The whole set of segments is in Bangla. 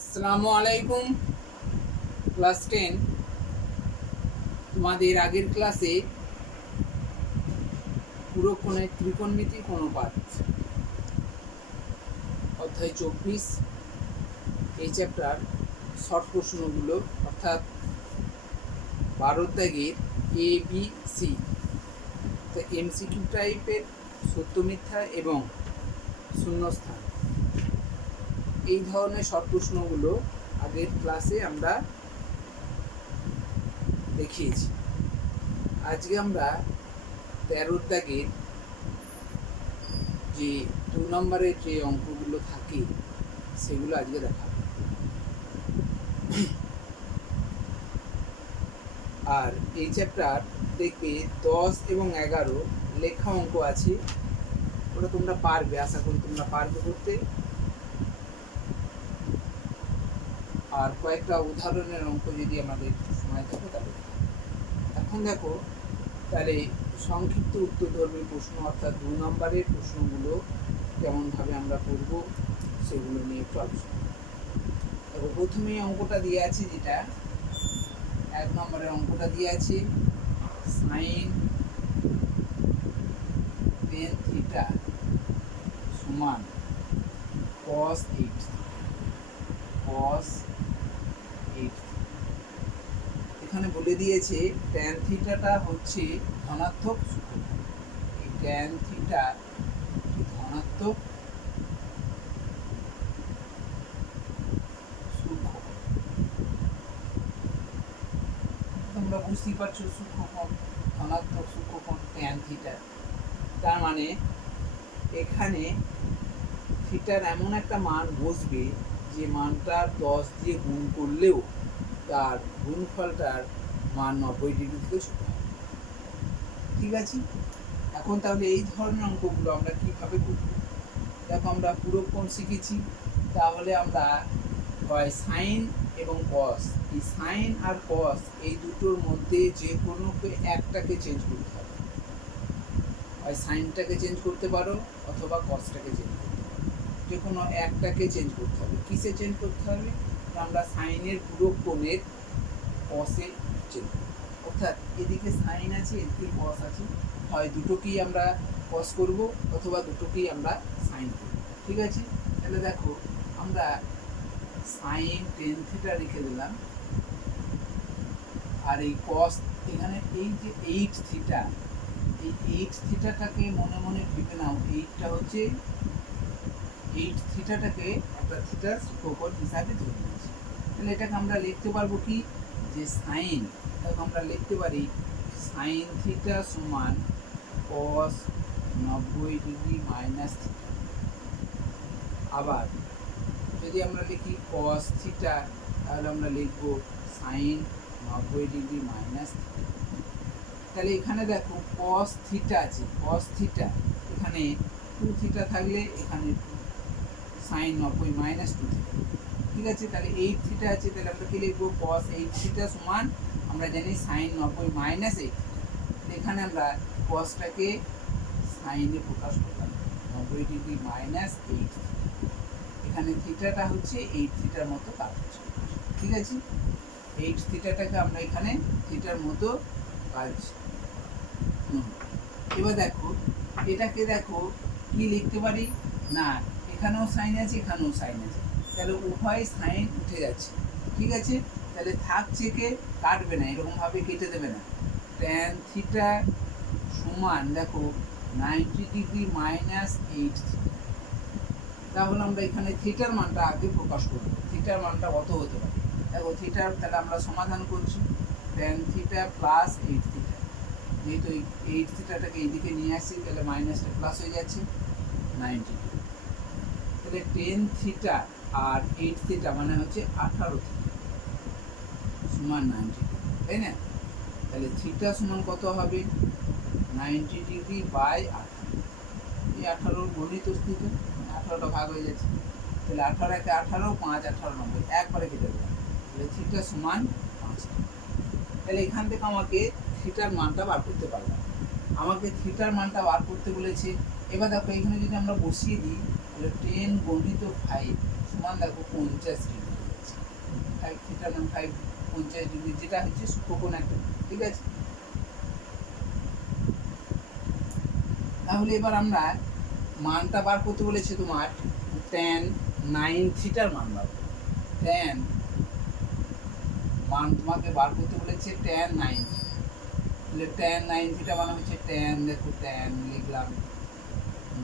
আসসালামু আলাইকুম। ক্লাস 10 তোমাদের আগের ক্লাসে পুরোক্ষণের ত্রিকোণমিতিক অনুপাত অধ্যায় 24 এই চ্যাপ্টার শর্ট প্রশ্নগুলো অর্থাৎ 12 দাগের এ বি সি এমসিকিউ টাইপের সত্য মিথ্যা এবং শূন্যস্থান এই ধরনের শর্ট প্রশ্নগুলো আগের ক্লাসে আমরা দেখিয়েছি। আজকে আমরা 13 দাগের যে 2 নম্বরের যে অঙ্কগুলো থাকে সেগুলো আজকে দেখাবো। আর এই চ্যাপ্টার দেখবে 10 এবং 11 লেখা অঙ্ক আছে, ওটা তোমরা পারবে, আশা করি তোমরা পারবে করতে। আর কয়েকটা উদাহরণের অঙ্ক যদি আমাদের সময় থাকে তাহলে এখন দেখো, তাহলে সংক্ষিপ্ত উত্তরধর্মী প্রশ্ন অর্থাৎ 2 নম্বরের প্রশ্নগুলো কেমনভাবে আমরা করব সেগুলো নিয়ে একটু আলোচনা। দেখো, প্রথমে অঙ্কটা দিয়ে আছে, যেটা 1 নম্বরের অঙ্কটা দিয়ে আছে সাইন টেন থিটা সমান cos 8 এখানে বলে দিয়েছে ট্যান থিটাটা হচ্ছে ধনাত্মক সূক্ষ্ম। এই ট্যান থিটা ধনাত্মক সূক্ষ্ম, তোমরা বুঝতেই পারছো সূক্ষ্মকোণ, ধনাত্মক সূক্ষ্মকোণ ট্যান থিটা। তার মানে এখানে থিটার এমন একটা মান বসবে যে মানটা 10 দিয়ে গুণ করলেও তার গুণফলটার মান 90 ডিগ্রি থেকে ছোট হবে। ঠিক আছে, এখন তাহলে এই ধরনের অঙ্কগুলো আমরা কিভাবে করব? দেখো, আমরা পুরোক্ষণ শিখেছি, তাহলে আমরা হয় সাইন এবং কস, এই সাইন আর কস এই দুটোর মধ্যে যে কোনো একটাকে চেঞ্জ করতে হবে। হয় সাইনটাকে চেঞ্জ করতে পারো অথবা কসটাকে চেঞ্জ করতে পারো, যে কোনো একটাকে চেঞ্জ করতে হবে। কিসে চেঞ্জ করতে হবে? আমরা সাইনের পুরোক্ষণের কসে চেঞ্জ করব, অর্থাৎ এদিকে সাইন আছে এদিকে কস আছে, হয় দুটোকেই আমরা কস করব অথবা দুটোকেই আমরা সাইন করব। ঠিক আছে, তাহলে দেখো আমরা সাইন টেন থিটা রেখে দিলাম, আর এই কস এখানে এই যে 8 থিটা, এই 8 থিটাটাকে মনে মনে ভেবে নাও, 8টা হচ্ছে 8 থিটাটাকে একটা থিটার সূক্ষ্মকোণ হিসাবে ধরে নিয়েছি। তাহলে এটাকে আমরা লিখতে পারবো কি, যে সাইন, এটাকে আমরা লিখতে পারি সাইন থিটা সমান কস 90 ডিগ্রি মাইনাস থিটা। আবার যদি আমরা লিখি কস থিটা, তাহলে আমরা লিখব সাইন 90 ডিগ্রি মাইনাস থিটা। তাহলে এখানে দেখো কস থিটা আছে, কস থিটা এখানে 2 থিটা থাকলে এখানে সাইন 90 মাইনাস 2 থিটা। ঠিক আছে, তাহলে 8 থিটা আছে, তাহলে আমরা কি লিখবো? কস 8 থিটা সমান আমরা জানি সাইন 90 মাইনাস 8 থিটা। এখানে আমরা কসটাকে সাইনে প্রকাশ করলাম 90 ডিগ্রি মাইনাস 8 থিটা। এখানে থিটাটা হচ্ছে 8 থিটার মতো কাজ হচ্ছে। ঠিক আছে, 8 থিটাটাকে আমরা এখানে থিটার মতো কাজ। এবার দেখো এটাকে, দেখো কি লিখতে পারি না, এখানেও সাইন আছে এখানেও সাইন আছে, তাহলে উভয় সাইন উঠে যাচ্ছে। ঠিক আছে, তাহলে থাকছে কে, কাটবে না, এরকমভাবে কেটে দেবে না। ট্যান থিটা সমান দেখো 90 ডিগ্রি মাইনাস 8 থিটা। তাহলে আমরা এখানে থিটার মানটা আগে প্রকাশ করব, থিটার মানটা কত হতে পারে। দেখো থিটার, তাহলে আমরা সমাধান করছি ট্যান থিটা প্লাস 8 থিটা, যেহেতু এই 8 থিটাটাকে এইদিকে নিয়ে আসছি তাহলে মাইনাসটা প্লাস হয়ে যাচ্ছে 90 ডিগ্রি। তাহলে 10 থিটা আর 8 থিটা মানে হচ্ছে 18 থিটা সমান 90 ডিগ্রি, তাই না? তাহলে থিটা সমান কত হবে? 90 ডিগ্রি বাই 18, এই 18 গণিত স্থিত, 18টা ভাগ হয়ে যাচ্ছে, তাহলে 18 একে 18, 5 18 90, একবারে কেটে দেবেন, তাহলে থিটা সমান 5। তাহলে এখান থেকে আমাকে থিটার মানটা বার করতে পারলাম, আমাকে থিটার মানটা বার করতে বলেছে। এবার দেখো এখানে যদি আমরা বসিয়ে দিই, তাহলে 10 গণিত 5 সমান দেখো 50 ডিগ্রি। ফাইভ থিটা মানে 5 50 ডিগ্রি, যেটা হচ্ছে সূক্ষ্মকোণ একটা, ঠিক আছে। তাহলে এবার আমরা মানটা বার করতে বলেছে তোমার tan 9 থিটার মান বার করো। tan মান তোমাকে বার করতে বলেছে tan 9 থিটা। তাহলে tan 9 থিটা মানে হচ্ছে tan, দেখো tan লিখলাম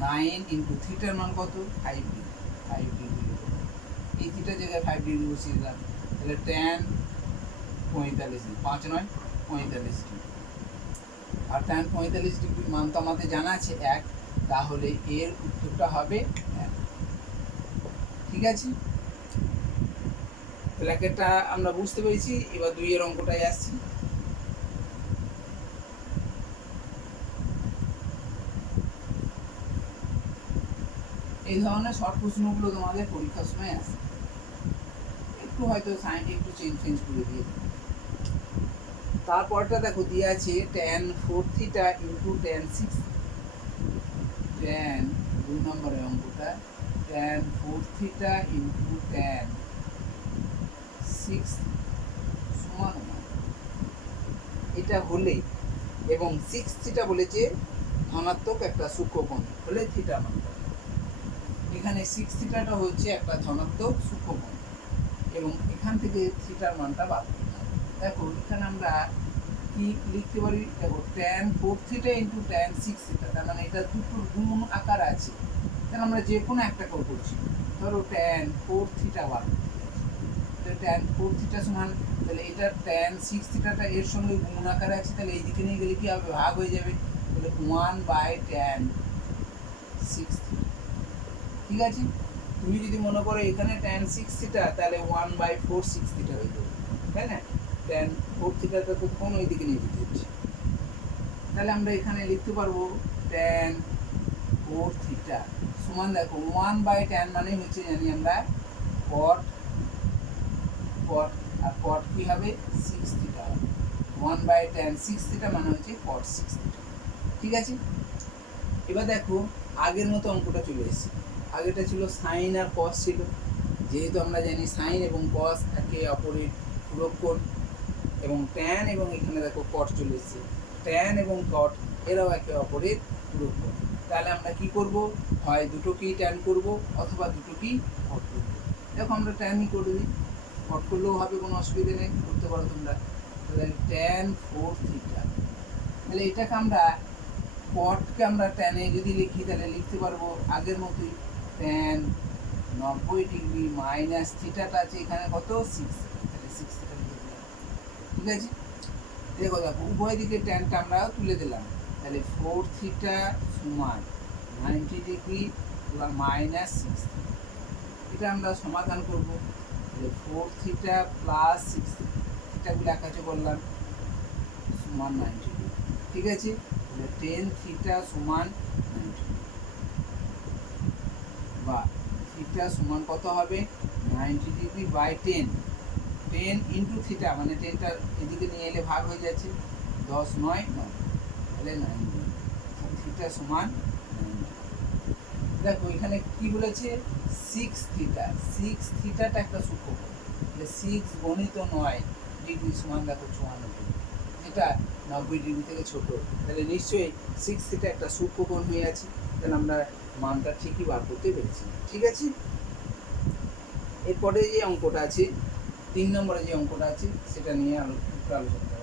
9 ইন্টু থিটার মান কত 5 ডিগ্রি, 5 ডিগ্রি এই থিটার জায়গায় 5 ডিগ্রি বসিয়ে দিলাম। তাহলে tan 45 ডিগ্রি, 5 9 45 ডিগ্রি। আর tan 45 ডিগ্রির মান তো আমাদের জানা আছে 1, তাহলে এর উত্তরটা হবে 1, ঠিক আছে। ব্র্যাকেটটা আমরা বুঝতে পেরেছি। এবার 2 এর অঙ্কটায় আসছি। এই ধরনের শর্ট প্রশ্নগুলো তোমাদের পরীক্ষার সময় আসে, একটু হয়তো সাইন একটু চেঞ্জ করে দিয়ে। তারপরটা দেখো দিয়ে আছে tan 4 theta into tan 6, tan 2 নম্বরের অঙ্কটা tan 4 থিটা ইন্টু tan 6 সমান 1। এটা হলে এবং 6 থিটা বলেছে ধনাত্মক একটা সূক্ষ্মকোণ হলে থিটা মান। এখানে 6 থিটাটা হচ্ছে একটা ধনাত্মক সূক্ষ্মকোণ এবং এখান থেকে থিটার মানটা বাদ দিতে হবে। দেখো এখানে আমরা কি লিখতে পারি, দেখো tan 4 theta into tan 6 theta, তার মানে এটা দুটোর গুণ আকার আছে, তাহলে আমরা যে কোনো একটা করছি। ধরো tan 4 থিটা বার করতে যাচ্ছি, tan 4 থিটা সমান, তাহলে এটা tan 6 থিটাটা এর সঙ্গে গুণ আকারে আছে, তাহলে এই দিকে নিয়ে গেলে কি হবে, ভাগ হয়ে যাবে। তাহলে 1/tan 6 থিটা, ঠিক আছে। তুমি যদি মনে করো এখানে tan 6 থিটা, তাহলে 1/4 6 থিটা হয়ে যাবে, তাই না। tan 4 থিটাটা তো কোন ওই দিকে নিয়ে যেতে হচ্ছে, তাহলে আমরা এখানে লিখতে পারবো tan 4 থিটা সমান, দেখো 1/tan মানে হচ্ছে জানি আমরা cot, আর cot কি হবে 6 থিটা হবে। 1/tan 6 থিটা মানে হচ্ছে cot 6 থিটা, ঠিক আছে। এবার দেখো আগের মতো অঙ্কটা চলে এসেছে। আগেটা ছিল সাইন আর কস ছিল, যেহেতু আমরা জানি সাইন এবং কস একে অপরের পূরক কোণ, এবং ট্যান এবং এখানে দেখো কট চলে এসেছে, ট্যান এবং কট এরাও একে অপরের পূরক কোণ। তাহলে আমরা কি করব, হয় দুটোকেই ট্যান করব অথবা দুটোকেই কট করব। দেখো আমরা ট্যানই করে দিই, কট করলেও হবে, কোনো অসুবিধা নেই, করতে পারো তোমরা। তাহলে tan 4 থিটা, তাহলে এটাকে আমরা কটকে আমরা ট্যানে যদি লিখি তাহলে লিখতে পারবো আগের মতোই tan 90 ডিগ্রি মাইনাস থিটাটা আছে এখানে কত 6, তাহলে 6 থিটা লিখে দিলাম, ঠিক আছে। দেখো উভয় দিকে ট্যানটা আমরা তুলে দিলাম, তাহলে 4 থিটা সমান 90 ডিগ্রি মাইনাস 6, এটা আমরা সমাধান করব। তাহলে 4 থিটা প্লাস 6 থিটাগুলো একাচে করলাম সমান 90 ডিগ্রি, ঠিক আছে। তাহলে 10 থিটা সমান 90 বা থিটা সমান কত হবে 90 ডিগ্রি বাই 10, 10 ইন্টু থিটা মানে 10টা এদিকে নিয়ে এলে ভাগ হয়ে যাচ্ছে, 10 9 9, তাহলে 90, থিটা সমান 90। দেখো এখানে কি বলেছে 6 থিটা, 6 থিটাটা একটা সূক্ষ্মকোণ, তাহলে 6 গণিত 9 ডিগ্রি সমান দেখো 54 ডিগ্রি, যেটা 90 ডিগ্রি থেকে ছোট, তাহলে নিশ্চয়ই 6 থিটা একটা সূক্ষ্মকোণ হয়ে আছে, তাহলে আমরা মানটা ঠিকই বার করতে পেরেছি, ঠিক আছে। এরপরে যে অঙ্কটা আছে 3 নম্বরে যে অঙ্কটা আছে সেটা নিয়ে আলোচনা করা,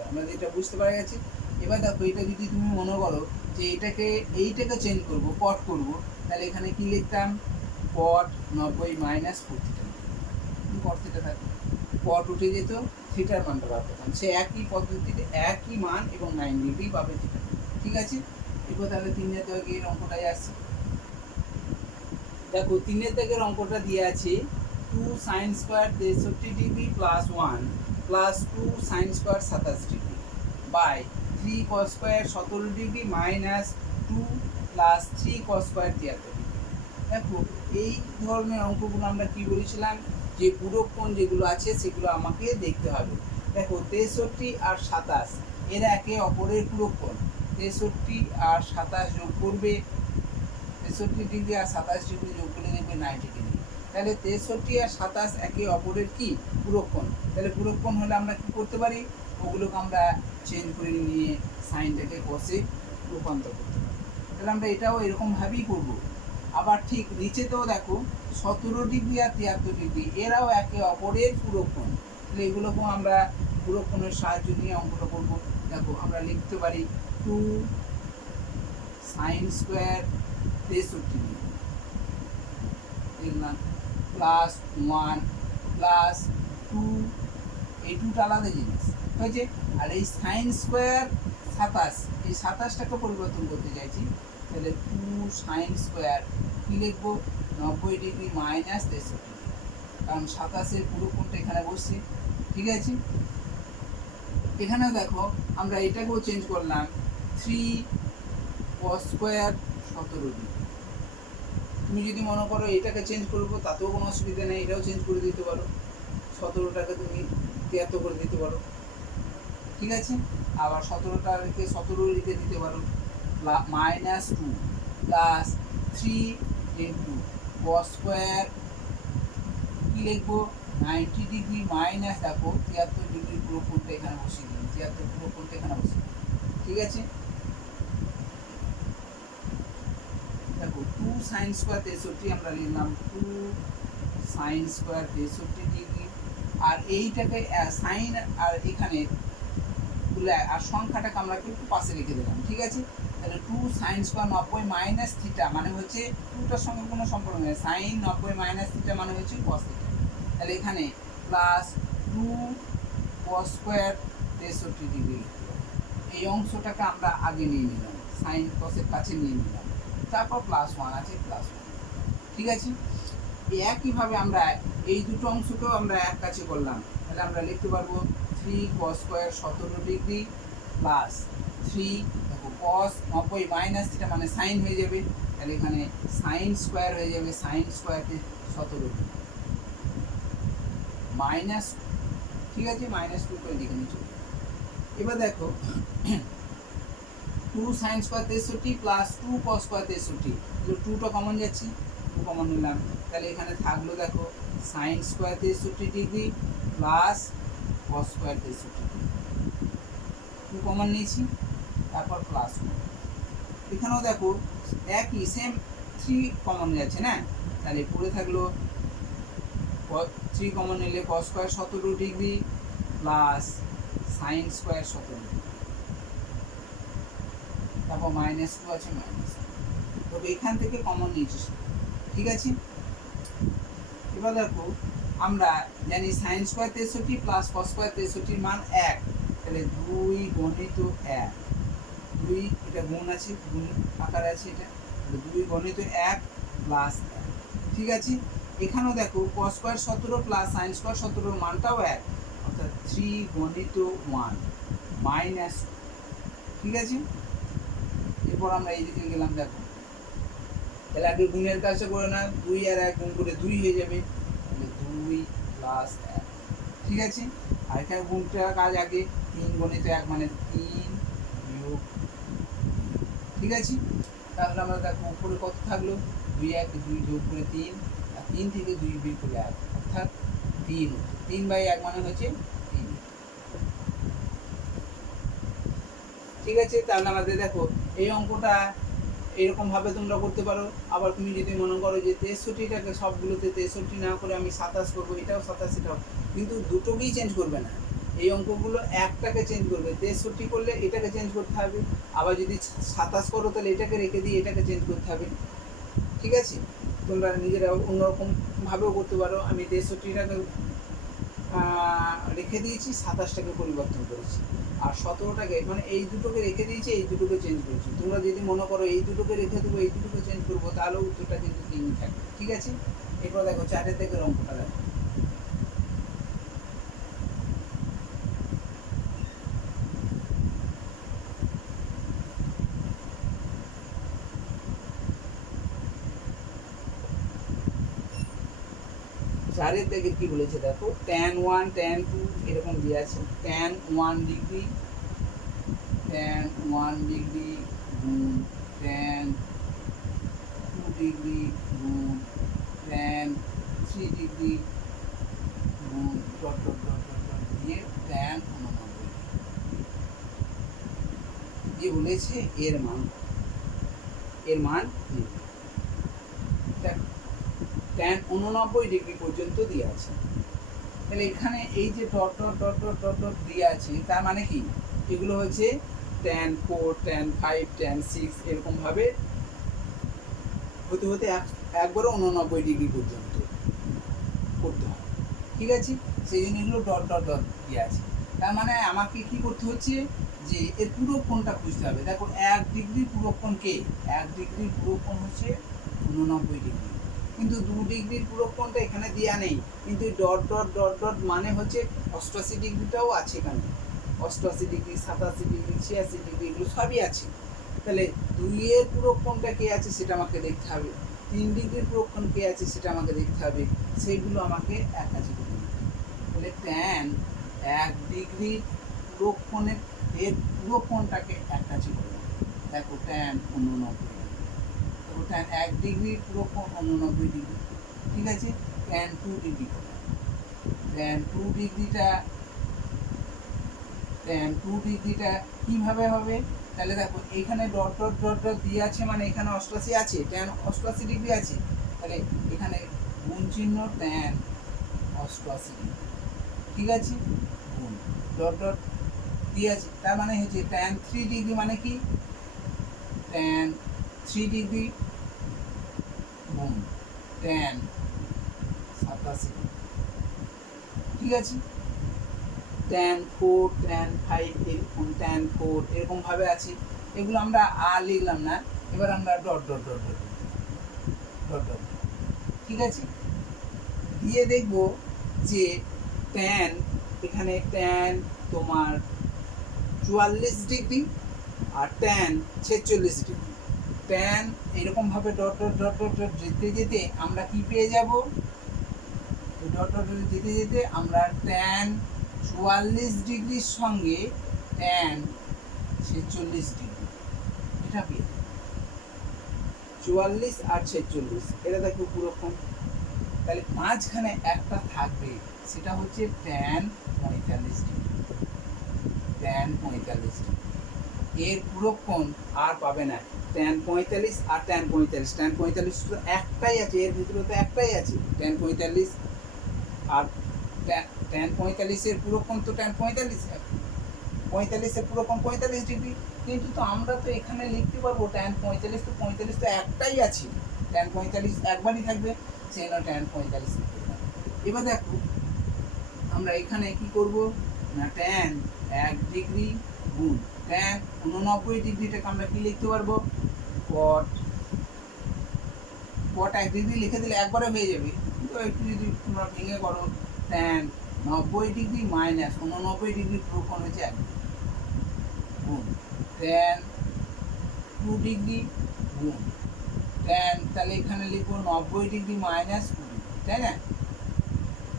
আমরা যেটা বুঝতে পারা গেছি। এবার দেখো এটা যদি তুমি মনে করো যে এইটাকে চেঞ্জ করব, কট করব, তাহলে এখানে কি লিখতাম cot 90 মাইনাস 4 থিটা, কট থিটা থাকে, কট উঠে যেত, থিটার মানটা বার করতাম, সে একই পদ্ধতিতে একই মান এবং 9 ডিগ্রি পাবে থিটা, ঠিক আছে। এরপর তাহলে 3 দাগের অঙ্কটাই আসছে। দেখো 3 দাগের অঙ্কটা দিয়ে আছে 2 sin square 63 degree plus 1 plus 2 sin square 27 degree by 3 cos square 17 degree minus 2 plus 3 cos square 73 degree. দেখো এই ধরনের অঙ্কগুলো আমরা কি বলেছিলাম, যে পূরক কোণ যেগুলো আছে সেগুলো আমাকে দেখতে হবে। দেখো 63 আর 27 এরা একে অপরের পূরক কোণ, 63 আর 27 যোগ করবে, 63 ডিগ্রি আর 27 ডিগ্রি যোগ করলে দেখবে 90 ডিগ্রি, তাহলে 63 আর 27 একে অপরের কি পূরক কোণ। তাহলে পূরক কোণ হলে আমরা কি করতে পারি, ওগুলোকে আমরা চেঞ্জ করে নিয়ে সাইনটাকে কসে রূপান্তর করতে পারি। তাহলে আমরা এটাও এরকমভাবেই করব। আবার ঠিক নিচেতেও দেখো 17 ডিগ্রি আর 73 ডিগ্রি এরাও একে অপরের পূরক কোণ। তাহলে এগুলোকেও আমরা পূরক কোণের সাহায্য নিয়ে অঙ্কটা করব। দেখো আমরা লিখতে পারি 2 সাইন স্কোয়ার 63 ডিগ্রি লিখলাম প্লাস 1 প্লাস 2, এই 2টা আলাদা জিনিস হয়েছে। আর এই সাইন স্কোয়ার 27, এই 27টাকে পরিবর্তন করতে চাইছি। তাহলে 2 সাইন স্কোয়ার কী লিখবো, 90 ডিগ্রি মাইনাস 63, কারণ 27-এর পুরো কোণটা এখানে বসছে। ঠিক আছে, এখানেও দেখো আমরা এটাকেও চেঞ্জ করলাম 3 cos স্কোয়ার 17 ডিগ্রি। তুমি যদি মনে করো এটাকে চেঞ্জ করবো তাতেও কোনো অসুবিধা নেই, এটাও চেঞ্জ করে দিতে পারো, 17টাকে তুমি 73 করে দিতে পারো। ঠিক আছে, আবার 17টা রেখে 17 লিখে দিতে পারো, minus 2 plus 3 into cos square কী লিখবো 90 ডিগ্রি মাইনাস দেখো 73 ডিগ্রি পুরো কোণটা এখানে বসিয়ে দিন, 73 পুরো কোণটা এখানে বসিয়ে দিন। ঠিক আছে, দেখো 2 সাইন স্কোয়ার 63 আমরা লিখলাম 2 সাইন স্কোয়ার 63 ডিগ্রি। আর এইটাকে সাইন আর এখানে আর সংখ্যাটাকে আমরা একটু পাশে রেখে দিলাম। ঠিক আছে, তাহলে 2 সাইন স্কোয়ার 90 মাইনাস থিটা মানে হচ্ছে 2টার সঙ্গে কোনো সম্পর্ক নেই, সাইন 90 মাইনাস থিটা মানে হচ্ছে কস থিটা। তাহলে এখানে প্লাস 2 কস স্কোয়ার 63 ডিগ্রি, এই অংশটাকে আমরা আগে নিয়ে নিলাম, সাইন কসের কাছে নিয়ে নিলাম, তারপর প্লাস 1 আছে প্লাস 1। ঠিক আছে, একইভাবে আমরা এই দুটো অংশকেও আমরা এক কাছে করলাম। তাহলে আমরা লিখতে পারবো 3 cos স্কোয়ার 17 ডিগ্রি প্লাস 3 দেখো cos 90 মাইনাস থিটা মানে সাইন হয়ে যাবে, তাহলে এখানে সাইন স্কোয়ার হয়ে যাবে, সাইন স্কোয়ারকে 17 ডিগ্রি মাইনাস, ঠিক আছে মাইনাস 2 করে লিখে নিচ্ছি। এবার দেখো 2 sine square 63 plus 2 cos square 63, 2টা কমন যাচ্ছে, 2 কমন নিলাম। তাহলে এখানে থাকলো দেখো sine square 63 degree plus cos square 63 degree, 2 common নিয়েছি, তারপর প্লাস 1। এখানেও দেখো একই সেম 3 কমন যাচ্ছে না, তাহলে পড়ে থাকলো 3 কমন নিলে cos square 17 degree plus sine square 17 degree, তারপর মাইনাস 2 আছে মাইনাস, তবে এখান থেকে কমন নিয়েছি। ঠিক আছে, এবার দেখো আমরা জানি sine square 63 plus cos square 63 মান 1, তাহলে 2 গণিত 1, 2 এটা গুণ আছে, গুণ আকারে আছে এটা, 2 গণিত 1 প্লাস 1। ঠিক আছে, এখানেও দেখো cos square 17 plus sine square 17 মানটাও 1, অর্থাৎ 3 গণিত 1 মাইনাস। ঠিক আছে, এরপর আমরা এই দিকে গেলাম, দেখো তাহলে আগে গুণের কাজটা করে না, 2 আর 1 গুণ করে 2 হয়ে যাবে, তাহলে 2 প্লাস 1। ঠিক আছে, আর এখানে গুণটা কাজ আগে, 3 গণিত 1 মানে 3 বিয়োগ। ঠিক আছে, তাহলে আমরা দেখো উপরে কত থাকলো 2 1 2 যোগ করে 3, আর 3 থেকে 2 বিয়োগ করে 1 অর্থাৎ 3, 3/1 মানে হচ্ছে 3। ঠিক আছে, তাহলে আমাদের দেখো এই অঙ্কটা এরকমভাবে তোমরা করতে পারো। আবার তুমি যদি মনে করো যে 63টাকে সবগুলোতে 63 না করে আমি 27 করবো, এটাও 27, এটাও, কিন্তু দুটোকেই চেঞ্জ করবে না, এই অঙ্কগুলো একটাকে চেঞ্জ করবে, 63 করলে এটাকে চেঞ্জ করতে হবে, আবার যদি 27 করো তাহলে এটাকে রেখে দিয়ে এটাকে চেঞ্জ করতে হবে। ঠিক আছে, তোমরা নিজেরা অন্যরকমভাবেও করতে পারো। আমি 63টাকে রেখে দিয়েছি, 27টাকে পরিবর্তন করেছি, আর 17টাকে মানে এই দুটোকে রেখে দিয়েছি, এই দুটোকে চেঞ্জ করেছি। তোমরা যদি মনে করো এই দুটোকে রেখে দেবো এই দুটোকে চেঞ্জ করবো, তাহলে উত্তরটা কিন্তু 3 থাকবে। ঠিক আছে, এরপর দেখো 4 থেকে অঙ্কটা দেখো। চারের থেকে কি বলেছে দেখো, tan 1 tan 2 এরকম দিয়ে আছে, tan 1 ডিগ্রি গুণ tan 2 ডিগ্রি গুণ tan বলেছে এর মান ট্যান 89 ডিগ্রি পর্যন্ত দিয়ে আছে। তাহলে এখানে এই যে dot dot dot dot dot dot দিয়ে আছে, তার মানে কি এগুলো হচ্ছে ট্যান 4, ট্যান 5, ট্যান 6 এরকমভাবে হতে হতে একবারও 89 ডিগ্রি পর্যন্ত করতে হবে। ঠিক আছে, সেই জন্য এগুলো ডট ডট ডট দিয়ে আছে। তার মানে আমাকে কি করতে হচ্ছে যে এর পুরো কোণটা খুঁজতে হবে। দেখো 1 ডিগ্রির পুরো কোণ কে, 1 ডিগ্রির পুরো কোণ হচ্ছে 89 ডিগ্রি, কিন্তু 2 ডিগ্রির পুরো কোণটা এখানে দেওয়া নেই, কিন্তু ডট ডট ডট ডট মানে হচ্ছে 88 ডিগ্রিটাও আছে এখানে, 88 ডিগ্রি, 87 ডিগ্রি, 86 ডিগ্রি এগুলো সবই আছে। তাহলে 2 এর পুরো কোণটা কে আছে সেটা আমাকে দেখতে হবে, 3 ডিগ্রির পুরো কোণ কে আছে সেটা আমাকে দেখতে হবে, সেইগুলো আমাকে এক কাছে করতে হবে। তাহলে ট্যান 1 ডিগ্রির পুরো কোণের এর পুরো কোণটাকে এক কাছে করবো। দেখো ট্যান 89 ডিগ্রি, দেখো ট্যান 1 ডিগ্রির পুরো কোণ 89 ডিগ্রি। ঠিক আছে, ট্যান 2 ডিগ্রি করবো। ট্যান 2 ডিগ্রিটা কীভাবে হবে? তাহলে দেখো এইখানে ডট ডট ডট ডট দিয়ে আছে, মানে এখানে 88 আছে, ট্যান 88 ডিগ্রি আছে, তাহলে এখানে গুণ চিহ্ন ট্যান 88 ডিগ্রি। ঠিক আছে, গুণ ডট ডট দিয়ে আছে, তার মানে হচ্ছে ট্যান 3 ডিগ্রি, মানে কি ট্যান 3 ডিগ্রি গুণ ট্যান 87 ডিগ্রি। ঠিক আছে, ট্যান 4, ট্যান 5 এরকম, ট্যান 4 এরকমভাবে আছে, এগুলো আমরা আর লিখলাম না, এবার আমরা dot dot dot dot dot dot. ঠিক আছে, দিয়ে দেখব যে ট্যান এখানে ট্যান তোমার 44 ডিগ্রি আর ট্যান 46 ডিগ্রি। ট্যান এরকমভাবে dot dot dot dot dot যেতে যেতে আমরা কি পেয়ে যাব? ডট ডট যেতে যেতে আমরা ট্যান 44 ডিগ্রির সঙ্গে ট্যান 46 ডিগ্রি এটা পেয়ে যাব। 44 আর 46 এটা দেখো পুরো কোণ, তাহলে মাঝখানে একটা থাকবে, সেটা হচ্ছে ট্যান 45 ডিগ্রি। ট্যান 45 ডিগ্রি এর পুরো কোণ আর পাবে না, ট্যান 45 আর ট্যান 45, ট্যান 45 তো একটাই আছে, এর ভিতরে তো একটাই আছে ট্যান 45, আর ট্যান 45 এর পুরো কোণ তো ট্যান 45, 45 এর পুরো কোণ 45 ডিগ্রি, কিন্তু তো আমরা তো এখানে লিখতে পারবো ট্যান 45, তো 45 তো একটাই আছে, ট্যান 45 একবারই থাকবে, সেই জন্য ট্যান 45 লিখতে পারবো। এবার দেখো আমরা এখানে কি করব না, ট্যান 1 ডিগ্রি গুণ ট্যান 89 ডিগ্রিটাকে আমরা কি লিখতে পারবো, কট 1 ডিগ্রি লিখে দিলে একবারে হয়ে যাবে, কিন্তু একটু যদি তোমরা ভেঙে করো, ট্যান 90 ডিগ্রি মাইনাস 89 ডিগ্রি পুরো কোণ হচ্ছে 1 গুণ ট্যান 2 ডিগ্রি গুণ ট্যান, তাহলে এখানে লিখবো 90 ডিগ্রি মাইনাস 2 ডিগ্রি, তাই না,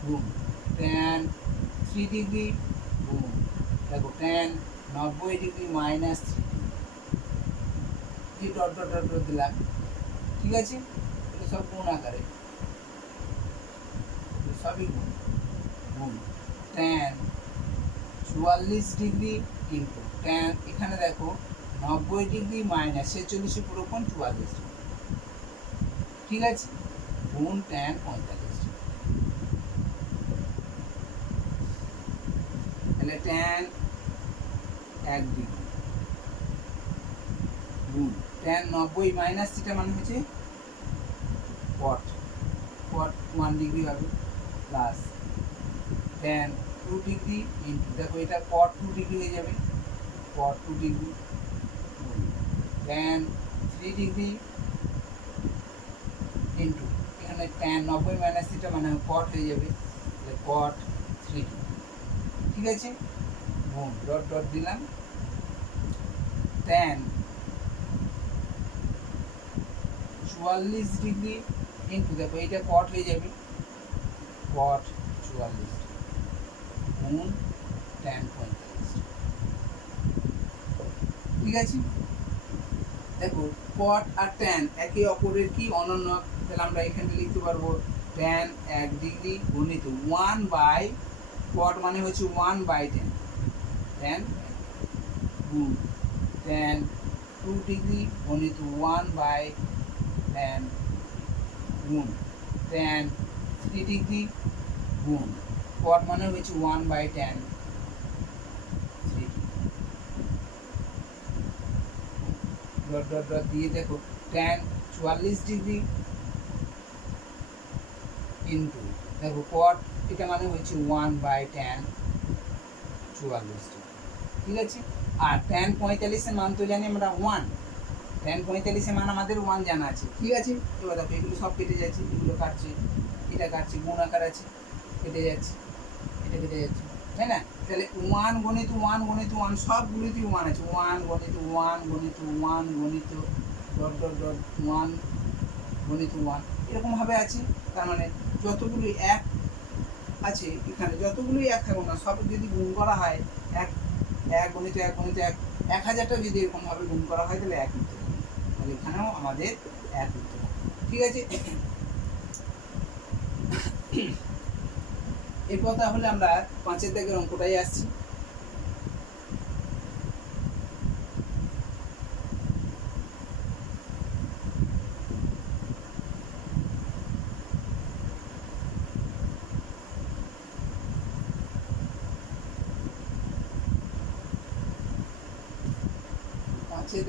গুণ ট্যান 3 ডিগ্রি গুণ, দেখো tan 90 degree minus 3 degree, dot dot dot dot দিলাম। ঠিক আছে, এটা সব গুণ আকারে, সবই গুণ, গুণ ট্যান 44 ডিগ্রি ইন্টু ট্যান, এখানে দেখো 90 ডিগ্রি মাইনাস 46 পুরো কোণ 44 ডিগ্রি। ঠিক আছে, গুণ ট্যান 45 ডিগ্রি। তাহলে ট্যান 1 ডিগ্রি গুণ ট্যান 90 মাইনাস থিটা মানে হচ্ছে কট 1 ডিগ্রি হবে, প্লাস ট্যান 2 ডিগ্রি ইন্টু, দেখো এটা কট 2 ডিগ্রি হয়ে যাবে, কট 2 ডিগ্রি ট্যান 3 ডিগ্রি ইন্টু, এখানে ট্যান 90 মাইনাস থিটা মানে কট হয়ে যাবে, কট 3 ডিগ্রি। ঠিক আছে, গুণ ডট ডট দিলাম, ট্যান 44 ডিগ্রি ইন্টু, দেখো এইটা কট হয়ে যাবে, কট 44 গুণ ট্যান 45। ঠিক আছে, দেখো কট আর ট্যান একে অপরের কি অনন্য, তাহলে আমরা এখানে লিখতে পারবো ট্যান 1 ডিগ্রি গুণিত 1 বাই কট মানে হচ্ছে 1 বাই ট্যান, ট্যান গুণ tan 2 ডিগ্রি গণিত 1 বাই tan গুণ tan 3 ডিগ্রি গুণ cot মানে হচ্ছে 1 by tan 3 dot dot dot দিয়ে দেখো tan 44 ডিগ্রি ইন্টু দেখো cot এটা মানে হচ্ছে 1 বাই tan 44 ডিগ্রি, ঠিক আছে। আর tan 45 এর মান তো জানি আমরা 1, tan 45 এর মান আমাদের 1 জানা আছে, ঠিক আছে। এবার দেখো এগুলো সব কেটে যাচ্ছে, এগুলো কাটছে, এটা কাটছে, গুণ আকার আছে, কেটে যাচ্ছে, এটা কেটে যাচ্ছে, তাই না? তাহলে 1 গণিত 1 গণিত 1 সবগুলোতেই 1 আছে, 1 গণিত 1 গণিত 1 গণিত ডট ডট ডট 1 গণিত 1 এরকমভাবে আছে। তার মানে যতগুলো এক আছে এখানে যতগুলোই এক থাকুক না সব যদি গুণ করা হয় এক এক গণিত এক গণিত এক 1000টা যদি এরকমভাবে গুণ করা হয় তাহলে এক উত্তর হবে। তাহলে এখানেও আমাদের এক উত্তর হবে, ঠিক আছে। এরপর তাহলে আমরা 5 দাগের অঙ্কটাই আসছি।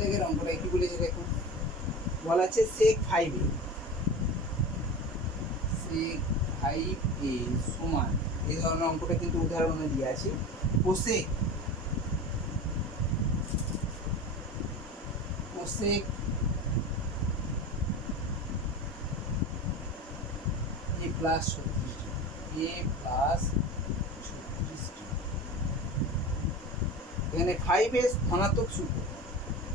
দাগের অঙ্কটা কি বলেছে দেখো, বলা আছে sec 5a সমান এই ধরনের অঙ্কটা কিন্তু উদাহরণে দিয়ে আছে cosec a প্লাস 36 এখানে 5a ধনাত্মক সূত্র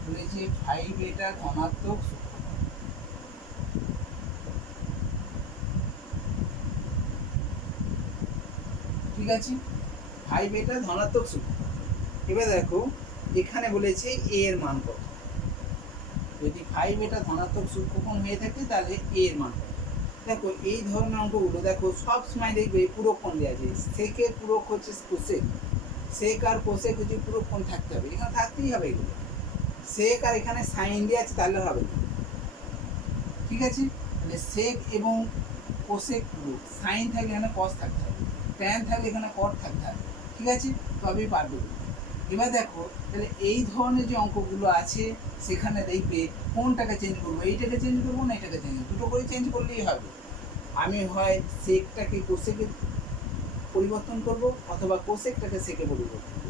বলেছি, 5 এটা ধনাত্মক সূত্র, ঠিক আছে। 5 এটা ধনাত্মক সূত্র। এবার দেখো এখানে বলেছে a এর মান কত, যদি 5 এটা ধনাত্মক সূত্রকোণ হয়ে থাকে তাহলে a এর মান কত। দেখো এই ধরনের অঙ্কগুলো দেখো সব সময় দেখবে পুরো কোণ দেওয়া যায়, সেকের পুরো হচ্ছে কোসেক, সেক আর কোসেক হচ্ছে পুরো কোণ থাকতে হবে, এখানে থাকতেই হবে এগুলো। সেক আর এখানে সাইন দিয়ে আছে তাহলে হবে না, ঠিক আছে। তাহলে সেক এবং কোসেক পুরো, সাইন থাকলে এখানে কস থাকতে হবে, ট্যান থাকলে এখানে কট থাকতে হবে, ঠিক আছে, তবেই পারবে। এবার দেখো তাহলে এই ধরনের যে অঙ্কগুলো আছে সেখানে দেখবে কোনটাকে চেঞ্জ করবো, এইটাকে চেঞ্জ করবো না এটাকে চেঞ্জ, দুটো করে চেঞ্জ করলেই হবে। আমি হয় সেকটাকে কোসেকে পরিবর্তন করব অথবা কোসেকটাকে সেকে পরিবর্তন করব।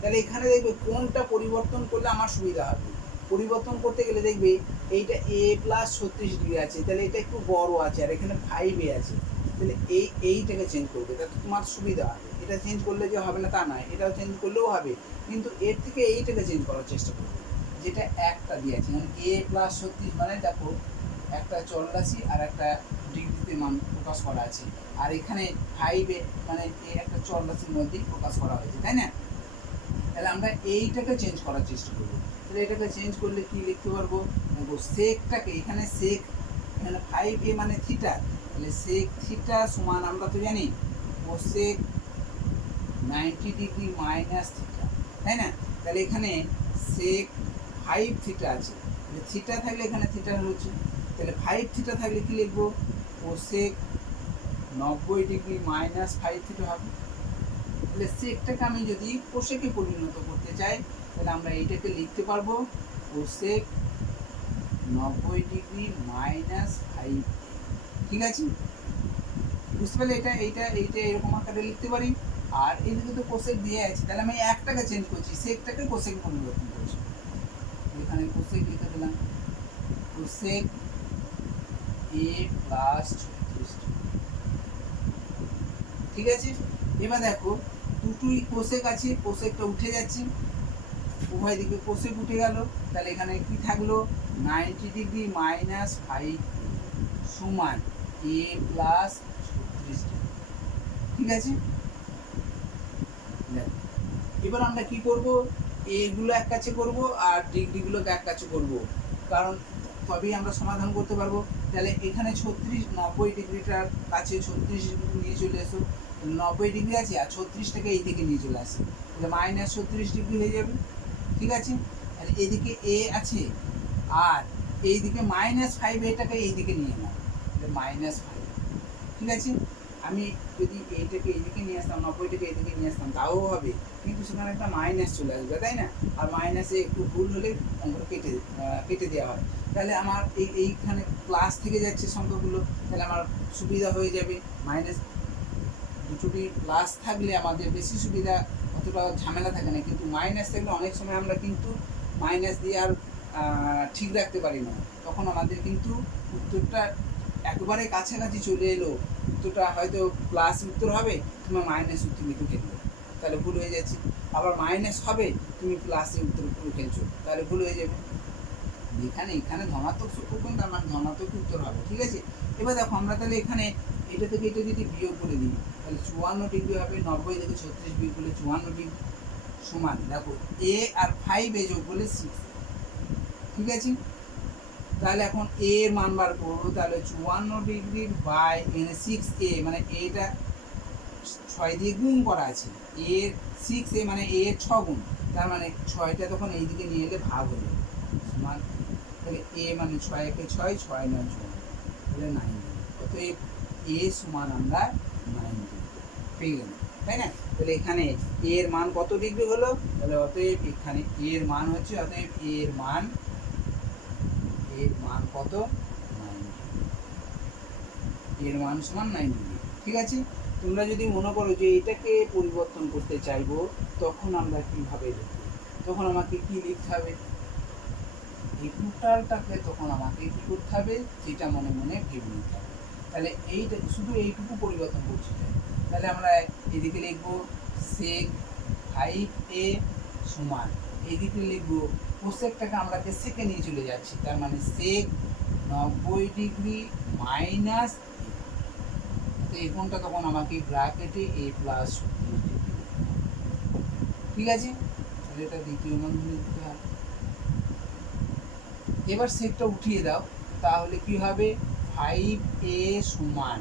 তাহলে এখানে দেখবে কোনটা পরিবর্তন করলে আমার সুবিধা হবে। পরিবর্তন করতে গেলে দেখবে এইটা a প্লাস 36 ডিগ্রি আছে, তাহলে এটা একটু বড় আছে আর এখানে 5a আছে, তাহলে এইটাকে চেঞ্জ করবে, তাতে তোমার সুবিধা হবে। এটা চেঞ্জ করলে যে হবে না তা নয়, এটাও চেঞ্জ করলেও হবে, কিন্তু এর থেকে এইটাকে চেঞ্জ করার চেষ্টা করবে, যেটা একটা দিয়েছে। মানে a প্লাস 36 মানে দেখো একটা চলরাশি আর একটা ডিগ্রিতে মান প্রকাশ করা আছে, আর এখানে 5 মানে একটা চলরাশির মধ্যেই প্রকাশ করা হয়েছে, তাই না? তাহলে আমরা এইটাকে চেঞ্জ করার চেষ্টা করবো। তাহলে এটাকে চেঞ্জ করলে কি লিখতে পারবো, দেখো সেকটাকে এখানে সেক, এখানে 5a মানে থিটা, তাহলে সেক থিটা সমান আমরা তো জানি কোসেক 90 ডিগ্রি মাইনাস থিটা, তাই না? তাহলে এখানে সেক 5 থিটা আছে, তাহলে থিটা থাকলে এখানে থিটা হচ্ছে, তাহলে 5 থিটা থাকলে কি লিখবো, কোসেক 90 ডিগ্রি মাইনাস 5 থিটা হবে। তাহলে সেকটাকে আমি যদি কোসেকে পরিণত করতে চাই তাহলে আমরা এইটাকে লিখতে পারবো কোসেক 90 ডিগ্রি মাইনাস 5, ঠিক আছে, বুঝতে পারলে? এইটা এরকম আকারে লিখতে পারি। আর এইদিকে তো কোসেক দিয়ে আছে, তাহলে আমি একটাকে চেঞ্জ করছি, সেকটাকে কোসেক পরিবর্তন করছি, এখানে কোসেক লিখে দিলাম, কোসেক a প্লাস 36, ঠিক আছে। এবার দেখো দুটোই কোসেক আছে, কোসেকটা উঠে যাচ্ছে, উভয় দিকে কোসেক উঠে গেল, তাহলে এখানে কি থাকলো 90 ডিগ্রি মাইনাস 5 সমান a প্লাস 36, ঠিক আছে। এবার আমরা কি করব, এগুলো এক কাছে করব আর ডিগ্রিগুলোকে এক কাছে করব, কারণ তবেই আমরা সমাধান করতে পারবো। তাহলে এখানে 90 ডিগ্রিটার কাছে 36 ডিগ্রি নিয়ে চলে এসো, 90 ডিগ্রি আছে আর 36টাকে এই থেকে নিয়ে চলে আসে, তাহলে মাইনাস 36 ডিগ্রি হয়ে যাবে, ঠিক আছে। তাহলে এদিকে এ আছে আর এইদিকে -5 এটাকে এইদিকে নিয়ে নাও, -5, ঠিক আছে। আমি যদি এইটাকে এইদিকে নিয়ে আসতাম, 90টাকে এইদিকে নিয়ে আসতাম তাও হবে, কিন্তু সেখানে একটা মাইনাস চলে আসবে, তাই না? আর মাইনাসে একটু ভুল হলে অঙ্কটা কেটে দেওয়া হয়। তাহলে আমার এইখানে প্লাস থেকে যাচ্ছে সংখ্যাগুলো, তাহলে আমার সুবিধা হয়ে যাবে। মাইনাস দুটোটি প্লাস থাকলে আমাদের বেশি সুবিধা, অতটা ঝামেলা থাকে না। কিন্তু মাইনাস থাকলে অনেক সময় আমরা কিন্তু মাইনাস দিয়ে আর ঠিক রাখতে পারি না, তখন আমাদের কিন্তু উত্তরটা একবারে কাছাকাছি চলে এলো, উত্তরটা হয়তো প্লাস উত্তর হবে, তোমার মাইনাস উত্তর লিখে ফেলবে, তাহলে ভুল হয়ে যাচ্ছে। আবার মাইনাস হবে, তুমি প্লাসে উত্তর করে ফেলছো, তাহলে ভুল হয়ে যাবে। এখানে ধনাত্মক সূত্রকোণ, তার মানে ধনাত্মক উত্তর হবে, ঠিক আছে। এবার দেখো আমরা তাহলে এখানে এটা থেকে এটা যদি বিয়োগ করে দিই, তাহলে 54 ডিগ্রি হবে। 90 থেকে 36 বিয়োগ করলে 54 ডিগ্রি সমান, দেখো এ আর 5 এ যোগ করলে 6, ঠিক আছে। তাহলে এখন এ এর মান বার করবো, তাহলে 54 ডিগ্রির বাই 6a, মানে এটা 6 দিয়ে গুণ করা আছে, এর 6a মানে এর 6 গুণ, তার মানে 6টা তখন এইদিকে নিয়ে এলে ভাগ হয়ে যাবে সমান, তাহলে এ মানে 6 একে 6, 6 9 6, তাহলে 9। অতএব এ সমান আমরা 9 পেয়ে গেলাম, তাই না? তাহলে এখানে এর মান কত ডিগ্রি হলো? তাহলে অতএব এখানে এর মান হচ্ছে, অতএব এর মান কত? 9, এর মান সমান 9 ডিগ্রি, ঠিক আছে। তোমরা যদি মনে করো যে এটাকে পরিবর্তন করতে চাইবো, তখন আমরা কিভাবে লিখব? তখন আমাকে কি লিখতে হবে? এই টোটালটাকে তখন আমাকে কি করতে হবে? যেটা মনে মনে ভেবে নিতে হবে। তাহলে এইটা শুধু এইটুকু পরিবর্তন করছি, তাহলে আমরা এদিকে লিখবো sec 5a সমান, এইদিকে লিখবো কোসেকটাকে আমরা সেকে নিয়ে চলে যাচ্ছি, তার মানে sec 90 ডিগ্রি মাইনাস, তো এই কোণটা তখন আমাকে ব্র্যাকেটে a প্লাস 30 ডিগ্রি, ঠিক আছে। তাহলে এটা দ্বিতীয় মান লিখতে হবে। এবার সেকটা উঠিয়ে দাও, তাহলে কি হবে? 5a সমান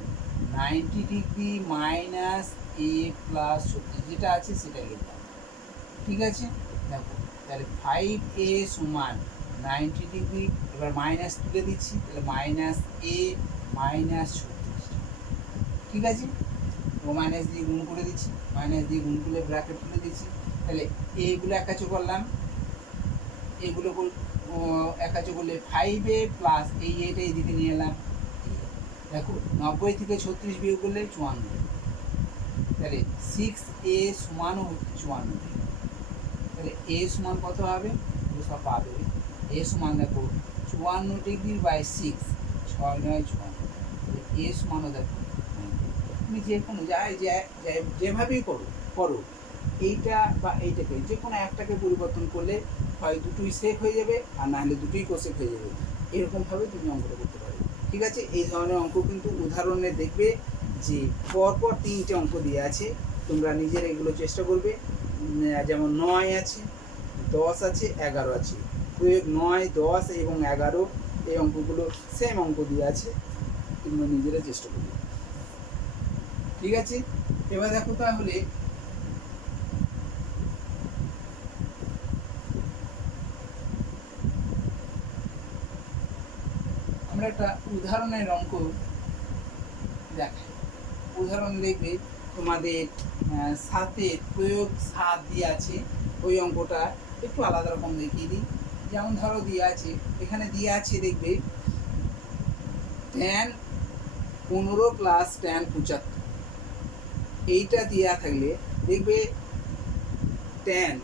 90 ডিগ্রি মাইনাস a প্লাস 30, যেটা আছে সেটা লিখলাম, ঠিক আছে। দেখো তাহলে 5a সমান 90 ডিগ্রি, এবার মাইনাস তুলে দিচ্ছি, তাহলে মাইনাস a মাইনাস 36, ঠিক আছে। ও মাইনাস দিয়ে গুণ করে দিচ্ছি, মাইনাস দিয়ে গুণ করলে ব্র্যাকেট তুলে দিচ্ছি, তাহলে এইগুলো একাচো করলাম, এইগুলো একাচো করলে 5a প্লাস এই এটা এইদিকে নিয়ে এলাম। দেখো 90 থেকে 36 বিয়োগ করলে 54, তাহলে 6a সমানও হচ্ছে 54, তাহলে a সমান কত হবে? সব বাদ হবে। a সমান দেখো 54 ডিগ্রি বাই 6, 6 9 56, তাহলে a সমানও দেখো তুমি যে কোনো যেভাবেই করো এইটা বা এইটাকে যে কোনো একটাকে পরিবর্তন করলে হয় দুটোই সেক হয়ে যাবে, আর না হলে দুটোই কোসেক হয়ে যাবে, এরকমভাবে তুমি অঙ্কটা করতে পারবে, ঠিক আছে। এই ধরনের অঙ্ক কিন্তু উদাহরণে দেখবে যে পরপর 3টে অঙ্ক দিয়ে আছে, তোমরা নিজের এগুলো চেষ্টা করবে। যেমন 9 আছে, 10 আছে, 11 আছে, প্রয়োগ 9 10 এবং 11, এই অঙ্কগুলো সেম অঙ্ক দিয়ে আছে, তোমরা নিজেরা চেষ্টা করবে, ঠিক আছে। এবার দেখো তাহলে আমরা একটা উদাহরণের অঙ্ক দেখাই। উদাহরণ দেখবে তোমাদের 7 প্রয়োগ 7 দিয়ে আছে, ওই অঙ্কটা একটু আলাদা রকম দেখিয়ে দিই। যেমন ধরো দিয়ে আছে, এখানে দিয়ে আছে দেখবে tan 15 প্লাস tan 75, এইটা দেওয়া থাকলে দেখবে tan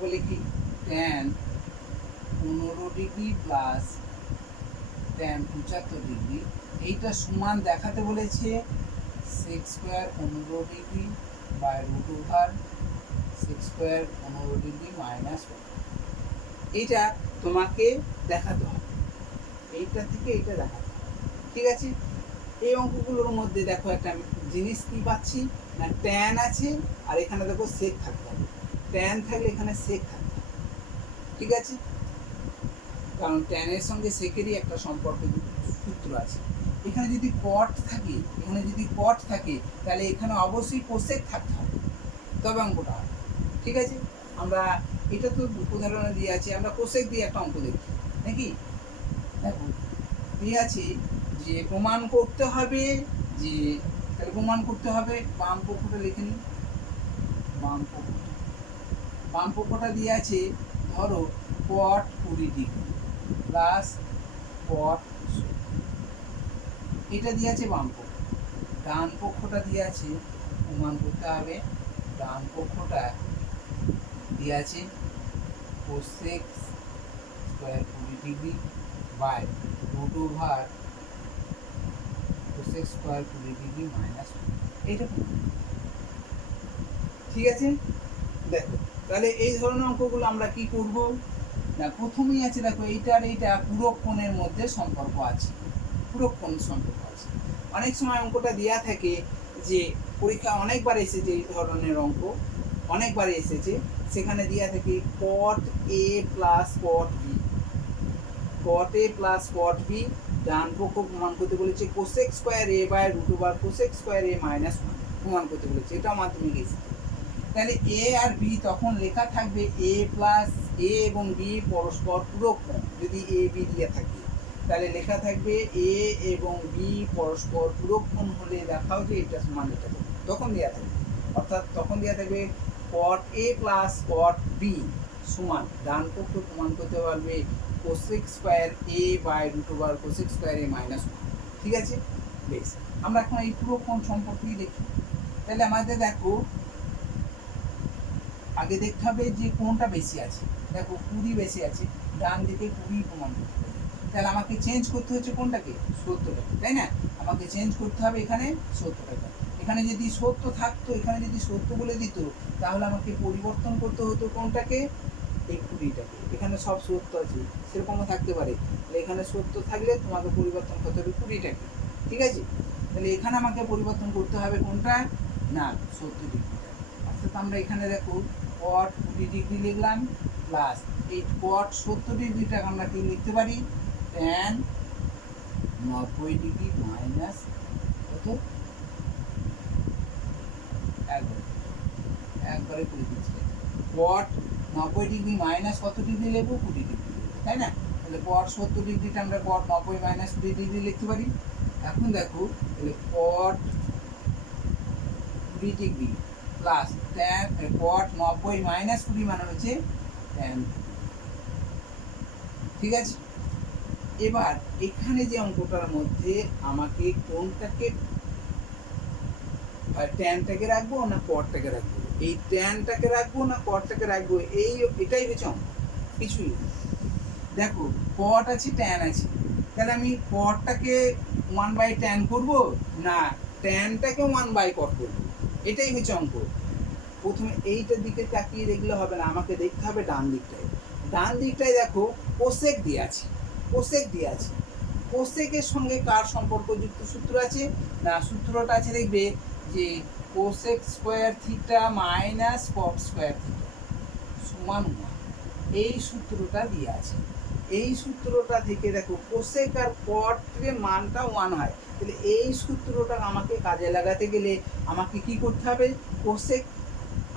বলে কি tan 15 ডিগ্রি প্লাস tan 75 ডিগ্রি, এইটা সমান দেখাতে বলেছে sec square 15 degree by root over sec square 15 degree minus, এইটা তোমাকে দেখাতে হবে, এইটা থেকে এইটা দেখাতে হবে, ঠিক আছে। এই অঙ্কগুলোর মধ্যে দেখো একটা জিনিস কি পাচ্ছি না, ট্যান আছে আর এখানে দেখো সেক থাকতে হবে, ট্যান থাকলে এখানে সেক থাকতে হবে, ঠিক আছে। কারণ ট্যানের সঙ্গে সেকেরই একটা সম্পর্ক সূত্র আছে। এখানে যদি কট থাকে তাহলে এখানে অবশ্যই কোসেক থাকতে হবে, তবে অঙ্কটা হবে, ঠিক আছে। আমরা এটা তো উদাহরণে দিয়ে আছে, আমরা কোসেক দিয়ে একটা অঙ্ক দেখি নাকি। দেখো দিয়ে আছে যে প্রমাণ করতে হবে যে, তাহলে প্রমাণ করতে হবে, বাম পক্ষটা লিখে নিই। বাম পক্ষটা দিয়ে আছে ধরো cot 20 ডিগ্রি প্লাস cot, এটা দিয়ে আছে বাম পক্ষ। ডান পক্ষটা দিয়ে আছে, প্রমাণ করতে হবে, ডান পক্ষটা দিয়ে আছে cosec square 20 degree by root over cosec square 20 degree minus, এইটা ঠিক আছে। দেখো তাহলে এই ধরনের অঙ্কগুলো আমরা কি করব না, প্রথমেই আছে দেখো এইটার এইটা পূরক কোণের মধ্যে সম্পর্ক আছে, পূরক কোণ সম্পর্ক আছে। অনেক সময় অঙ্কটা দেওয়া থাকে যে পরীক্ষা অনেকবার এসেছে, এই ধরনের অঙ্ক অনেকবার এসেছে, সেখানে দেওয়া থাকে cot a plus cot b, cot a plus cot b, ডান পক্ষ প্রমাণ করতে বলেছে cosec square a by root over cosec square a minus 1 প্রমাণ করতে বলেছে, এটা মাধ্যমিক এসেছে। তাহলে এ আর বি তখন লেখা থাকবে এ প্লাস এ এবং বি পরস্পর পূরক কোণ, যদি এ বি দিয়ে থাকে তাহলে লেখা থাকবে এ এবং বি পরস্পর পূরক কোণ হলে দেখাও যে এটা সমান এটা, তখন দেওয়া থাকবে, অর্থাৎ তখন দেওয়া থাকবে cot a plus cot b সমান, ডান পক্ষ প্রমাণ করতে পারবে cosec square a by root over cosec square a minus 1, ঠিক আছে। বেশ, আমরা এখন এই পূরক কোণ সম্পর্কেই দেখি। তাহলে আমাদের দেখো আগে দেখতে হবে যে কোনটা বেশি আছে, দেখো 20 বেশি আছে, ডান দিকে 20 প্রমাণ করতে হবে, তাহলে আমাকে চেঞ্জ করতে হচ্ছে কোনটাকে, 70 টাকা, তাই না। আমাকে চেঞ্জ করতে হবে এখানে 70 টাকা, এখানে যদি 70 থাকতো, এখানে যদি 70 বলে দিত, তাহলে আমাকে পরিবর্তন করতে হতো কোনটাকে, এই 20টাকে। এখানে সব 70 আছে, সেরকমও থাকতে পারে, তাহলে এখানে 70 থাকলে তোমাকে পরিবর্তন করতে হবে 20টাকে, ঠিক আছে। তাহলে এখানে আমাকে পরিবর্তন করতে হবে কোনটা না 70 ডিগ্রি, অর্থাৎ আমরা এখানে দেখো cot 20 ডিগ্রি লিখলাম প্লাস এই cot 70 ডিগ্রিটাকে আমরা কি লিখতে পারি, tan 90 ডিগ্রি মাইনাস কত, একবারে করে দিচ্ছি, cot 90 ডিগ্রি মাইনাস কত ডিগ্রি লিখবো, 20 ডিগ্রি, তাই না। তাহলে cot 70 ডিগ্রিটা আমরা cot 90 মাইনাস 20 ডিগ্রি লিখতে পারি। এখন দেখো তাহলে cot 20 degree plus tan cot 90 minus 20 মানে হচ্ছে tan, ঠিক আছে। এবার এখানে যে অঙ্কটার মধ্যে আমাকে কোনটাকে ট্যানটাকে রাখবো না কটটাকে রাখবো, এই ট্যানটাকে রাখবো না কটটাকে রাখবো, এটাই হচ্ছে অঙ্ক, কিছুই। দেখো কট আছে ট্যান আছে, তাহলে আমি কটটাকে 1/tan করবো না ট্যানটাকে 1/cot করবো, এটাই হচ্ছে অঙ্ক। প্রথমে এইটার দিকে তাকিয়ে দেখলে হবে না, আমাকে দেখতে হবে ডান দিকটায়। ডান দিকটায় দেখো কোসেক দিয়ে আছে, কোসেক দিয়ে আছে, কোসেকের সঙ্গে কার সম্পর্কযুক্ত সূত্র আছে না, সূত্রটা আছে দেখবে যে কোসেক স্কয়ার থিটা মাইনাস কট স্কয়ার থিটা সমান 1, এই সূত্রটা দিয়ে আছে। এই সূত্রটা থেকে দেখো কোসেক আর কটের মানটা 1 হয়, তাহলে এই সূত্রটা আমাকে কাজে লাগাতে গেলে আমাকে কি করতে হবে, কোসেক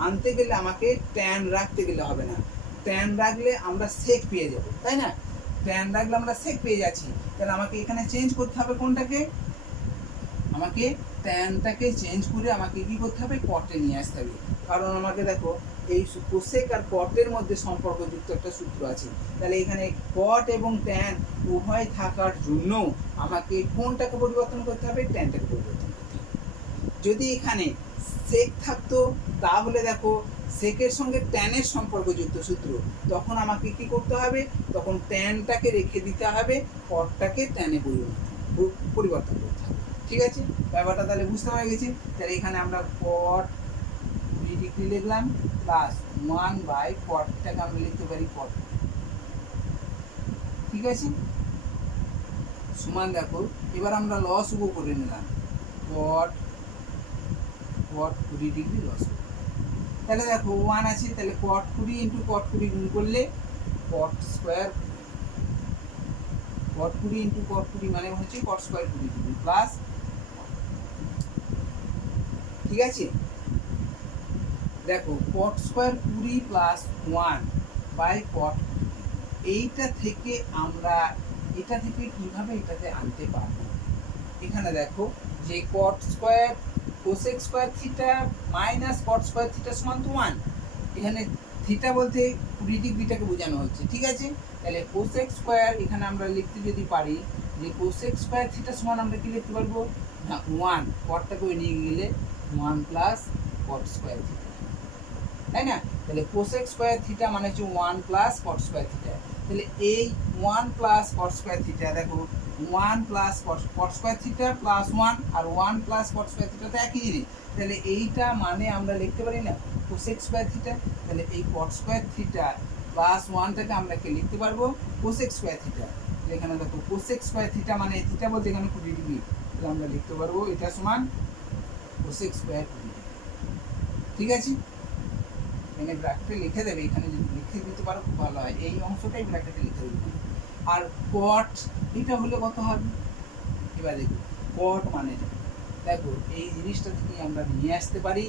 আনতে গেলে আমাকে ট্যান রাখতে গেলে হবে না, ট্যান রাখলে আমরা সেক পেয়ে যাব, তাই না। ট্যান রাখলে আমরা সেক পেয়ে যাচ্ছি, তাহলে আমাকে এখানে চেঞ্জ করতে হবে কোনটাকে, আমাকে ট্যানটাকে চেঞ্জ করে আমাকে কি করতে হবে, কটে নিয়ে আসতে হবে। কারণ আমাকে দেখো এই কোসেক আর কটের মধ্যে সম্পর্কযুক্ত একটা সূত্র আছে, তাহলে এখানে কট এবং ট্যান উভয় থাকার জন্য আমাকে কোনটাকে পরিবর্তন করতে হবে, ট্যানটাকে পরিবর্তন করতে হবে। যদি এখানে সেক থাকতো তাহলে দেখো সেকের সঙ্গে ট্যানের সম্পর্কযুক্ত সূত্র, তখন আমাকে কি করতে হবে, তখন ট্যানটাকে রেখে দিতে হবে, কটটাকে ট্যানে পরিবর্তন করতে হবে, ঠিক আছে। ব্যাপারটা তাহলে বুঝতে পারা গেছে। তাহলে এখানে আমরা cot 20 ডিগ্রি লিখলাম প্লাস 1/cotটাকে আমরা লিখতে পারি cot, ঠিক আছে, সমান দেখো এবার আমরা লসগু করে নিলাম cot 20 ডিগ্রি লসগু, তাহলে দেখো 1 আছে, তাহলে cot 20 ইন্টু cot 20 গুণ করলে cot square, cot 20 into cot 20 মানে হচ্ছে cot স্কয়ার 20 ডিগ্রি প্লাস, ঠিক আছে। দেখো cot square 20 plus 1 by cot. এইটা থেকে আমরা এটা থেকে কিভাবে এটাতে আনতে পারবো, এখানে দেখো যে cot square cosec square theta minus cot square theta সমান তো 1, এখানে থিটা বলতে 20 ডিগ্রিটাকে বোঝানো হচ্ছে, ঠিক আছে। তাহলে কোসেক স্কোয়ার এখানে আমরা লিখতে যদি পারি যে কোসেক স্কোয়ার থিটা সমান আমরা কি লিখতে পারবো না 1, কটটাকে ওই নিয়ে গেলে 1 প্লাস কট স্কোয়ার থিটা, তাই না। তাহলে কোসেক স্কোয়ার থিটা মানে হচ্ছে 1 প্লাস কট স্কোয়ার থিটা। তাহলে এই 1 প্লাস কট স্কোয়ার থিটা দেখো 1 plus cot square theta plus 1 আর 1 প্লাস কট স্কোয়ার থিটা তো একই জিনিস। তাহলে এইটা মানে আমরা লিখতে পারি না কোসেক স্কোয়ার থিটা। তাহলে এই কট স্কোয়ার থিটা প্লাস 1টাকে আমরা কি লিখতে পারবো কোসেক স্কোয়ার থিটা। এখানে দেখো কোসেক স্কোয়ার থিটা মানে থিটা বলতে এখানে 20 ডিগ্রি, তাহলে আমরা লিখতে পারবো এটা সমান কোসেক স্কোয়ার 20 ডিগ্রি, ঠিক আছে। এখানে ব্র্যাকেটে লিখে দেবে, এখানে যদি লিখে দিতে পারো খুব ভালো হয়, এই অংশটাই ব্র্যাকেটে লিখে দেবে। আর কট এটা হলে কত হবে, এবার দেখো কট মানে দেখো এই জিনিসটা থেকে আমরা নিয়ে আসতে পারি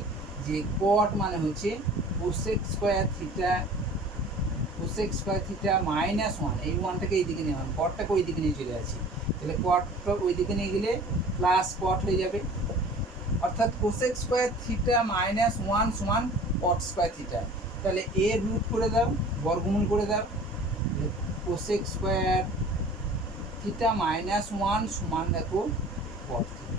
যে কট মানে হচ্ছে কোসেক স্কোয়ার থিটা মাইনাস 1, এই 1টাকে এই দিকে নিয়ে হবে, কটটাকে ওই দিকে নিয়ে চলে আসি, তাহলে কটটা ওই দিকে নিয়ে গেলে প্লাস কট হয়ে যাবে, অর্থাৎ কোসেক স্কোয়ার থিটা মাইনাস 1 সমান কট স্কোয়ার থিটা। তাহলে এর রুট করে দাও, বর্গমূল করে দাও, কোসেক স্কোয়ার থিটা মাইনাস 1 সমান দেখো কট থিটা।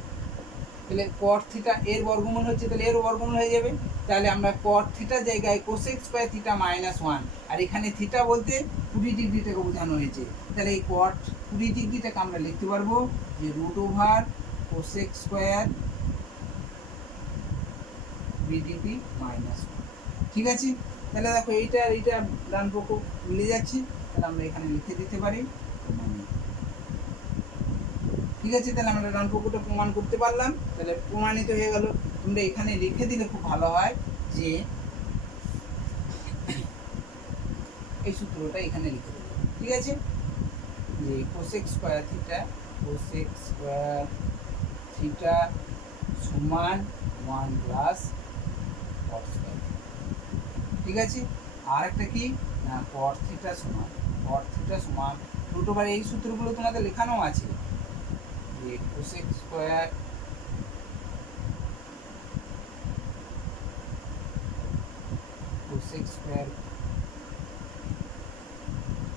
তাহলে কট থিটা এর বর্গমূল হচ্ছে, তাহলে এর বর্গমূল হয়ে যাবে। তাহলে আমরা কট থিটার জায়গায় কোসেক স্কোয়ার থিটা মাইনাস 1, আর এখানে থিটা বলতে 20 ডিগ্রিটাকে বোঝানো হয়েছে, তাহলে এই কট 20 ডিগ্রিটাকে আমরা লিখতে পারবো যে root over cosec square 20 degree minus 1, ঠিক আছে। তাহলে দেখো এইটা আর এইটা ডান পক্ষ মিলে যাচ্ছে, তাহলে আমরা এখানে লিখে দিতে পারি, ঠিক আছে। তাহলে আমরা ডান পক্ষটা প্রমাণ করতে পারলাম, তাহলে প্রমাণিত হয়ে গেল। তোমরা এখানে লিখে দিলে খুব ভালো হয় যে এই সূত্রটা এখানে লিখে দেবো, ঠিক আছে, যে কোসেক স্কোয়ার থিটা সমান 1 প্লাস কট স্কোয়ার, ঠিক আছে। আর একটা কি না কট থিটা সমান রুট ওভার, এই সূত্রগুলো তোমাদের লেখানো আছে যে কোসেক স্কোয়ার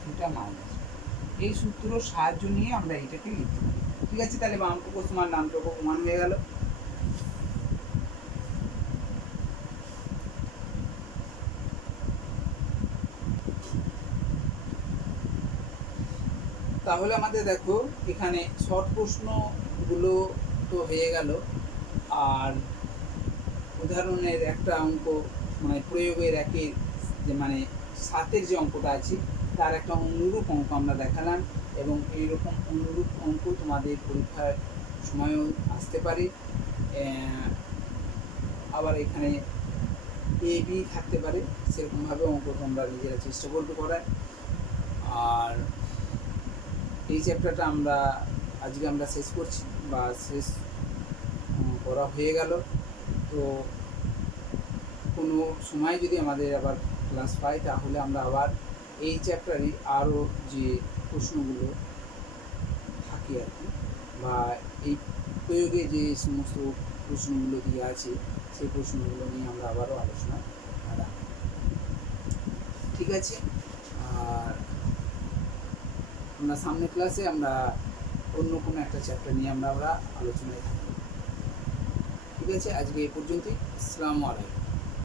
থিটা মাইনাস, এই সূত্র সাহায্য নিয়ে আমরা এটাকে লিখতে পারি, ঠিক আছে। তাহলে বাম পক্ষ সমান ডান পক্ষ সমান হয়ে গেল। তাহলে আমাদের দেখো এখানে শর্ট প্রশ্নগুলো তো হয়ে গেল, আর উদাহরণের একটা অঙ্ক মানে প্রয়োগের একের যে মানে 7-এর যে অঙ্কটা আছে তার একটা অনুরূপ অঙ্ক আমরা দেখালাম, এবং এইরকম অনুরূপ অঙ্ক তোমাদের পরীক্ষার সময়ও আসতে পারে। আবার এখানে এ বি থাকতে পারে, সেরকমভাবে অঙ্ক তোমরা নিজেরা চেষ্টা করবে করার। আর এই চ্যাপ্টারটা আজকে আমরা শেষ করছি বা শেষ করা হয়ে গেল। তো কোনো সময় যদি আমাদের আবার ক্লাস পাই তাহলে আমরা আবার এই চ্যাপ্টারে আরও যে প্রশ্নগুলো থাকে আর কি, বা এই প্রয়োগে যে সমস্ত প্রশ্নগুলো দিয়ে আছে সেই প্রশ্নগুলো নিয়ে আমরা আবারও আলোচনা রাখব, ঠিক আছে। আর আমরা সামনের ক্লাসে আমরা অন্য কোনো একটা চ্যাপ্টার নিয়ে আমরা আলোচনায় থাকবো, ঠিক আছে। আজকে এই পর্যন্তই। আসসালামু আলাইকুম।